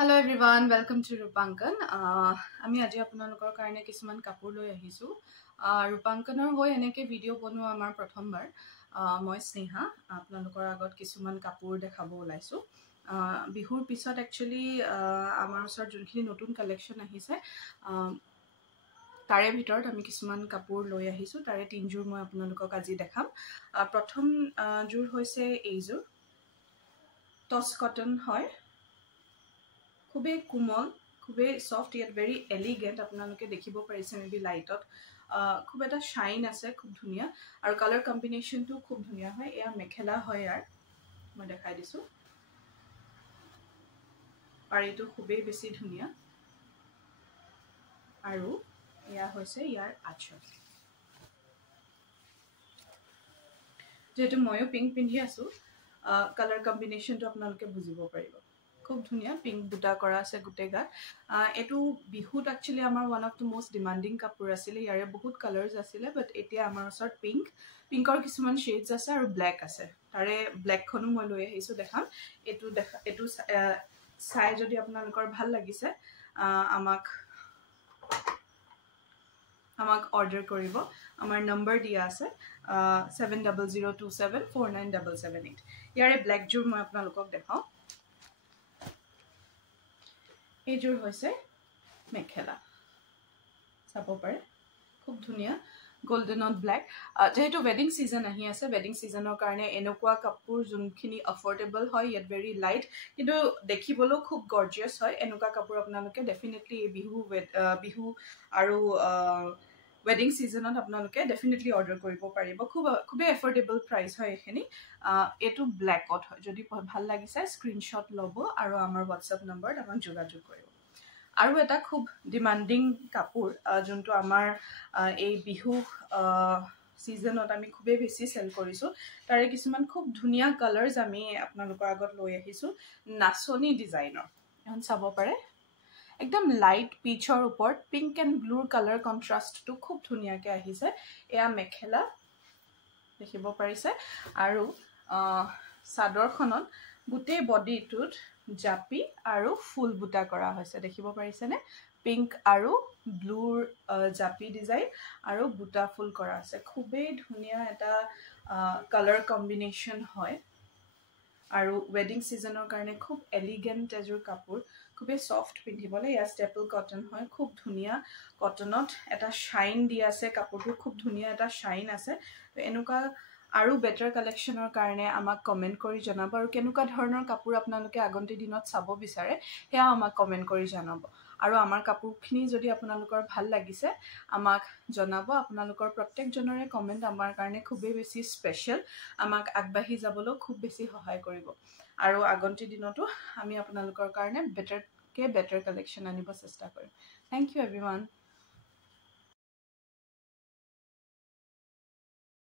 Hello everyone, welcome to Rupankan. আমি আজি আপোনালোকৰ কাৰণে কিছুমান কাপোৰ লৈ আহিছো। Rupankanৰ হৈ এনেকে ভিডিঅ' বনোৱা আমাৰ প্ৰথমবাৰ। মই স্নেহা আপোনালোকৰ আগত কিছুমান কাপোৰ দেখাব ওলাইছো। বিহুৰ পিছত একচুয়ালি আমাৰ ওচৰত যোনখিনি নতুন কালেকশ্যন আহিছে তাৰে ভিতৰত আমি কিছুমান কাপোৰ লৈ আহিছো। তাৰে তিনযোৰ মই আপোনালোকক আজি দেখাম। প্ৰথম যোৰ হৈছে এইযোৰ টছ কটন হয়। খুবই কোমল, খুবই সফট, ইয়াত ভেৰি এলিগেন্ট। আপোনালোকে দেখিব পাৰিছে মেবি লাইটত খুব এটা শাইন আছে, খুব ধুনীয়া আৰু কালাৰ কম্বিনেশ্যনটো খুব ধুনীয়া হয়। এয়া মেখেলা হয়, ইয়াৰ মই দেখাই দিছো। পাৰীটো খুবেই বেছি ধুনীয়া আৰু এয়া হৈছে ইয়াৰ আঁচল। যেহেতু ময়ো পিংক পিন্ধি আছো, কালাৰ কম্বিনেশ্যনটো আপোনালোকে বুজিব পাৰিব। খুব ধুনীয়া পিংক বুটা কৰা আছে গোটেই গাত। এইটো বিহুত একচুয়ালি আমাৰ one of the most demanding কাপোৰ আছিলে। ইয়াৰে বহুত কালাৰ্স আছিলে, বাট এতিয়া আমাৰ ওচৰত পিংকৰ কিছুমান শেডছ আছে আৰু ব্লেক আছে। তাৰে ব্লেকখনো মই লৈ আহিছো দেখাম। এইটো চাই যদি আপোনালোকৰ ভাল লাগিছে আমাক অৰ্ডাৰ কৰিব। আমাৰ নম্বৰ দিয়া আছে 7002749778। ইয়াৰে ব্লেক যোৰ মই আপোনালোকক দেখাওঁ। এইযোৰ হৈছে মেখেলা, চাব পাৰে খুব ধুনীয়া গোল্ডেনত ব্লেক। যেহেতু ৱেডিং সিজন আহি আছে, ৱেডিং সিজনৰ কাৰণে এনেকুৱা কাপোৰ যোনখিনি এফৰ্ডেবল হয়, ইয়াত ভেৰি লাইট কিন্তু দেখিবলৈও খুব গৰ্জিয়াছ হয়। এনেকুৱা কাপোৰ আপোনালোকে ডেফিনেটলি বিহু আৰু ৱেডিং সিজনত আপোনালোকে ডেফিনেটলি অৰ্ডাৰ কৰিব পাৰিব। খুবেই এফৰ্ডেবল প্ৰাইচ হয় এইখিনি। এইটো ব্লেকত হয়। যদি ভাল লাগিছে স্ক্ৰীনশ্বট ল'ব আৰু আমাৰ হোৱাটছএপ নম্বৰত আমাক যোগাযোগ কৰিব। আৰু এটা খুব ডিমান্ডিং কাপোৰ যোনটো আমাৰ এই বিহু সিজনত আমি খুবেই বেছি সেল কৰিছো। তাৰে কিছুমান খুব ধুনীয়া কালাৰ্স আমি আপোনালোকৰ আগত লৈ আহিছো নাচনি ডিজাইনৰ। এখন চাব পাৰে একদম লাইট পিচৰ ওপৰত পিংক এণ্ড ব্লুৰ কালাৰ কন্ট্ৰাষ্টটো খুব ধুনীয়াকে আহিছে। এয়া মেখেলা দেখিব পাৰিছে আৰু চাদৰখনত গোটেই বডিটোত জাপি আৰু ফুল বুটা কৰা হৈছে। দেখিব পাৰিছেনে? পিংক আৰু ব্লুৰ জাপি ডিজাইন আৰু বুটা ফুল কৰা আছে। খুবেই ধুনীয়া এটা কালাৰ কম্বিনেশ্যন হয় আৰু ৱেডিং সিজনৰ কাৰণে খুব এলিগেন্ট এযোৰ কাপোৰ। খুবেই সফট পিন্ধিবলৈ। এয়া ষ্টেপল কটন হয়, খুব ধুনীয়া কটনত এটা শাইন দি আছে। কাপোৰটো খুব ধুনীয়া এটা শাইন আছে। এনেকুৱা আৰু বেটাৰ কালেকশ্যনৰ কাৰণে আমাক কমেণ্ট কৰি জনাব আৰু কেনেকুৱা ধৰণৰ কাপোৰ আপোনালোকে আগন্তুক দিনত চাব বিচাৰে সেয়া আমাক কমেণ্ট কৰি জনাব। আৰু আমাৰ কাপোৰখিনি যদি আপোনালোকৰ ভাল লাগিছে আমাক জনাব। আপোনালোকৰ প্ৰত্যেকজনৰে কমেণ্ট আমাৰ কাৰণে খুবেই বেছি স্পেচিয়েল, আমাক আগবাঢ়ি যাবলৈ খুব বেছি সহায় কৰিব। আৰু আগন্তুক দিনতো আমি আপোনালোকৰ কাৰণে বেটাৰ কালেকশ্যন আনিব চেষ্টা কৰিম। Thank you everyone.